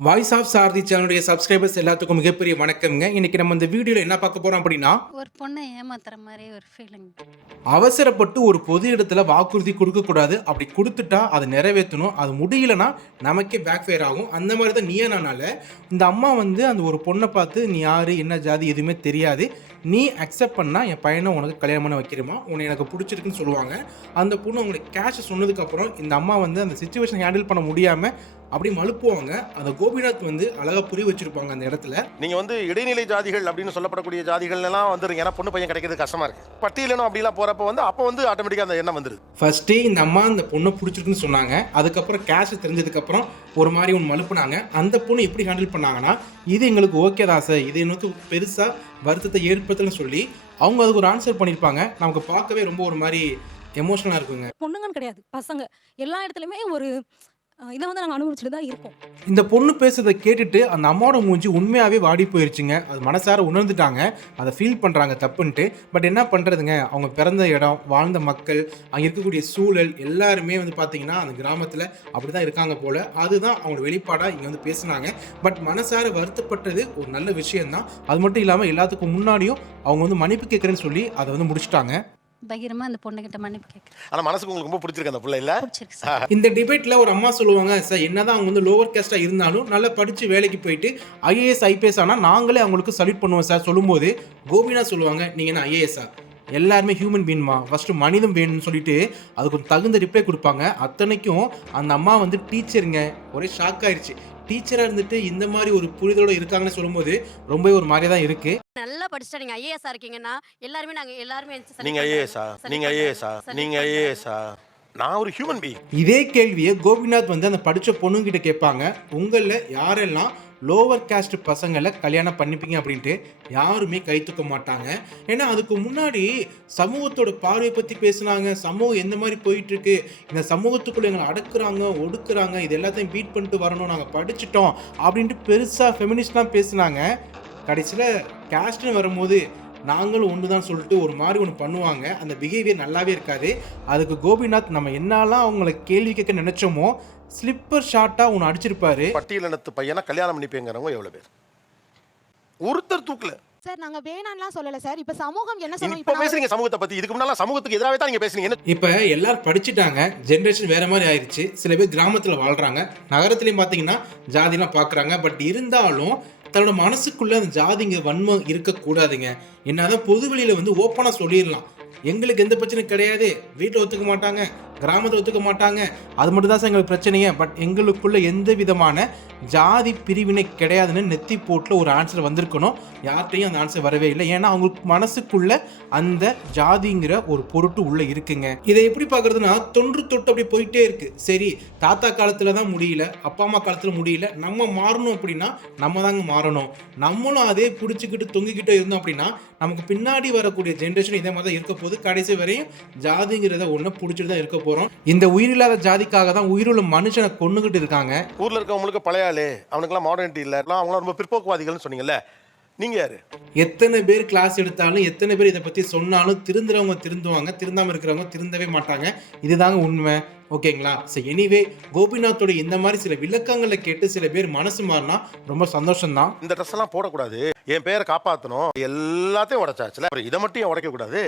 Voice of சாரதி சேனலுடைய subscribers எல்லாத்துக்கும் மிகப்பெரிய வணக்கம்ங்க. இன்னைக்கு நம்ம இந்த வீடியோல என்ன பார்க்க போறோம் அப்படின்னா, ஒரு பொண்ண ஏமாத்துற மாரி ஒரு ஃபீலிங். அவசரப்பட்டு ஒரு பொது இடத்துல வாக்குறுதி கொடுக்கக்கூடாது. அப்படி குடுத்துட்டா அத நிறைவேத்தணும். அது முடியலன்னா நமக்கே பேக் ஃபயர் ஆகும். அந்த மாரி தான் நீயா நானால இந்த அம்மா வந்து அந்த ஒரு பொண்ண பார்த்து, "நீ யாரு? என்ன ஜாதி? எதுவுமே தெரியாது. நீ அக்செப்ட் பண்ணா என் பையன உனக்கு கல்யாணம் பண்ண வைக்கிறேம்மா. உன்னை எனக்கு புடிச்சிருக்குன்னு" சொல்லுவாங்க. அந்த பொண்ணு அவங்களுக்கு கேஷ் சொன்னதுக்கப்புறம் இந்த அம்மா வந்து அந்த சிச்சுவேஷன் ஹேண்டில் பண்ண முடியாம அப்படியே மழுப்புவாங்க. அந்த கோபிநாத் வந்து அழகா புரிய வச்சிருப்பாங்க அந்த இடத்துல. நீங்க வந்து இடைநிலை ஜாதிகள் அப்படின்னு சொல்லப்படக்கூடிய ஜாதிகள் எல்லாம் வந்துருங்க. ஏன்னா பொண்ணு பையன் கிடைக்கிறது கஷ்டமா இருக்கு. பட்டியலனும் அப்படிலாம் போறப்ப வந்து அப்ப வந்து ஆட்டோமேட்டிக்கா அந்த எண்ணம் வந்துருது. ஃபர்ஸ்டே இந்த அம்மா அந்த பொண்ணை பிடிச்சிருக்குன்னு சொன்னாங்க. அதுக்கப்புறம் கேஷ் தெரிஞ்சதுக்கப்புறம் ஒரு மாதிரி ஒன்று மழுப்புனாங்க. அந்த பொண்ணு எப்படி ஹேண்டில் பண்ணாங்கன்னா, இது எங்களுக்கு ஓகே தான் சார், இது எனக்கு பெருசா வருத்தத்தை ஏற்படுத்தலன்னு சொல்லி அவங்க அதுக்கு ஒரு ஆன்சர் பண்ணியிருப்பாங்க. நமக்கு பார்க்கவே ரொம்ப ஒரு மாதிரி எமோஷனலா இருக்குங்க. பொண்ணுங்கன்னு கிடையாது. பசங்க. எல்லா இடத்துலயுமே ஒரு இத வந்து நாங்க அனுபவிச்சுட்டு தான் இருக்கோம். இந்த பொண்ணு பேசுறத கேட்டுட்டு அந்த அம்மாவோட மூஞ்சி உண்மையாவே வாடி போயிருச்சுங்க. அது மனசார உணர்ந்துட்டாங்க. அதை ஃபீல் பண்றாங்க தப்புன்ட்டு. பட் என்ன பண்றதுங்க? அவங்க பிறந்த இடம், வாழ்ந்த மக்கள், அங்க இருக்கக்கூடிய சூழல் எல்லாருமே வந்து பார்த்தீங்கன்னா, அந்த கிராமத்துல அப்படிதான் இருக்காங்க போல. அதுதான் அவங்க வெளிப்பாடா இங்க வந்து பேசுனாங்க. பட் மனசார வருத்தப்பட்டது ஒரு நல்ல விஷயம் தான். அது மட்டும் இல்லாம எல்லாத்துக்கும் முன்னாடியும் அவங்க வந்து மன்னிப்பு கேட்கறேன்னு சொல்லி அதை வந்து முடிச்சுட்டாங்க. பகிரமா அந்த பொண்ணுகிட்ட மன்னிப்பு கேட்கிறேன். ஆனா மனசுக்கு உங்களுக்கு ரொம்ப பிடிச்சிருக்கு அந்த புள்ள இல்ல? புடிச்சிருக்கு சார். இந்த டிபேட்ல ஒரு அம்மா சொல்லுவாங்க, சார் என்னதான் அவங்க வந்து லோவர் கேஸ்டா இருந்தாலும் நல்லா படிச்சு வேலைக்கு போயிட்டு ஐஏஎஸ் ஐபிஎஸ் ஆனா நாங்களே அவங்களுக்கு சல்யூட் பண்ணுவோம் சார் சொல்லும்போது, கோபிநாத் சொல்லுவாங்க, நீங்க என்ன ஐஏஎஸ்ஆ? எல்லாருமே ஹியூமன் பீன்மா, ஃபர்ஸ்ட் மனிதம் வேணும்னு சொல்லிட்டு அதுக்கு ஒரு தகுந்த ரிப்ளை கொடுப்பாங்க. அத்தனைக்கும் அந்த அம்மா வந்து டீச்சருங்க. ஒரே ஷாக் ஆயிடுச்சு. டீச்சரா இருந்துட்டு இந்த மாதிரி ஒரு புரிதலோட இருக்காங்கன்னு சொல்லும்போது ரொம்பவே ஒரு மாதிரியா தான் இருக்கு. நல்லா படிச்சுட்டா நீங்க ஐஏஎஸ்ஆ இருக்கீங்கன்னா எல்லாருமே நீங்க ஐஏஎஸ்ஆ? நீங்க ஐஏஎஸ்ஆ? நீங்க ஐஏஎஸ்ஆ? நான் ஒரு ஹியூமன் பீயிங். இதே கேள்வியை கோபிநாத் வந்து அந்த படிச்ச பொண்ணுங்கிட்ட கேட்பாங்க. உங்கள யாரெல்லாம் லோவர் காஸ்ட் பசங்களை கல்யாணம் பண்ணிப்பீங்க அப்படின்ட்டு யாருமே கை தூக்க மாட்டாங்க. ஏன்னா அதுக்கு முன்னாடி சமூகத்தோட பார்வையை பற்றி பேசுனாங்க. சமூகம் எந்த மாதிரி போயிட்டு இருக்கு, இந்த சமூகத்துக்குள்ள எங்களை அடக்குறாங்க, ஒடுக்குறாங்க, இது எல்லாத்தையும் பீட் பண்ணிட்டு வரணும், நாங்கள் படிச்சுட்டோம் அப்படின்ட்டு பெருசாக ஃபெமினிஸ்ட்லாம் பேசுனாங்க. கடைசியில் காஸ்ட்னு வரும்போது நாங்களும் ஒன்று தான் சொல்லிட்டு ஒரு மாதிரி ஒன்று பண்ணுவாங்க. அந்த பிஹேவியர் நல்லாவே இருக்காது. அதுக்கு கோபிநாத் நம்ம என்னெல்லாம் அவங்கள கேள்வி கேட்க நினைச்சோமோ ஸ்லிப்பர் ஷாட்டா ஒன்று அடிச்சிருப்பாரு. பட்டியலினத்து பையனா கல்யாணம் பண்ணிப்பேங்கிறவங்க எவ்வளவு பேர்? ஒருத்தர் தூக்கல. சார் நாங்க வேணாம்லாம் சொல்லல சார். இப்ப சமூகம் என்ன சொல்லும்? இப்ப பேசுறீங்க சமூகத்தை பத்தி. இதுக்கு முன்னால சமூகத்துக்கு எதிராவே தான் நீங்க பேசுறீங்க. இப்போ எல்லாரும் படிச்சுட்டாங்க, ஜென்ரேஷன் வேற மாதிரி ஆயிடுச்சு. சில பேர் கிராமத்தில் வாழ்றாங்க, நகரத்துலையும் பார்த்தீங்கன்னா ஜாதிலாம் பார்க்குறாங்க. பட் இருந்தாலும் தன்னோட மனசுக்குள்ள அந்த ஜாதிங்க வன்மம் இருக்கக்கூடாதுங்க. என்னதான் பொது வெளியில வந்து ஓப்பனாக சொல்லிடலாம், எங்களுக்கு எந்த பிரச்சனையும் கிடையாது, வீட்டில் ஒத்துக்க மாட்டாங்க, கிராமத்தில் ஒத்துக்க மாட்டாங்க, அது மட்டும் தான் சார் எங்களுக்கு பிரச்சனையே. பட் எங்களுக்குள்ள எந்த விதமான ஜாதி பிரிவினை கிடையாதுன்னு நெத்தி போட்டில் ஒரு ஆன்சர் வந்திருக்கணும். யார்கிட்டையும் அந்த ஆன்சர் வரவே இல்லை. ஏன்னா அவங்களுக்கு மனசுக்குள்ள அந்த ஜாதிங்கிற ஒரு பொருட்டு உள்ள இருக்குங்க. இதை எப்படி பார்க்கறதுன்னா, தொன்று தொட்டு அப்படி போயிட்டே இருக்கு. சரி, தாத்தா காலத்துல தான் முடியல, அப்பா அம்மா காலத்துல முடியல, நம்ம மாறணும் அப்படின்னா நம்ம தாங்க மாறணும். நம்மளும் அதே பிடிச்சிக்கிட்டு தொங்கிக்கிட்டே இருந்தோம் அப்படின்னா நமக்கு பின்னாடி வரக்கூடிய ஜென்ரேஷன் இதே மாதிரி தான் இருக்க போகுது. கடைசி வரையும் ஜாதிங்கிறத ஒன்று பிடிச்சிட்டு தான் இருக்க போறோம். இந்த உயிரில்லாத ஜாதிக்காக தான் உயிருள்ள மனுஷனை கொண்டுகிட்டு இருக்காங்க. ஊர்ல இருக்கவங்களுக்கு பழைய ஆளு, அவனுக்குலாம் மாடர்னிட்டி இல்ல, அவங்களாம் ரொம்ப பிற்போக்குவாதிகள்னு சொன்னீங்கல்ல, நீங்க யாரு? எத்தனை பேர் கிளாஸ் எடுத்தாலும், எத்தனை பேர் இதை பத்தி சொன்னாலும் திருந்துறவங்க திருந்துவாங்க, திருந்தாம இருக்கிறவங்க திருந்தவே மாட்டாங்க. இதுதாங்க உண்மை. ஓகேங்களா? ஸோ எனிவே கோபிநாத்தோட இந்த மாதிரி சில விளக்கங்களை கேட்டு சில பேர் மனசு மாறினா ரொம்ப சந்தோஷம் தான். இந்த ட்ரெஸ் எல்லாம் போடக்கூடாது, என் பேரை காப்பாற்றணும், எல்லாத்தையும் உடைச்சாச்சுல, இதை மட்டும் ஏன் உடைக்க கூடாது?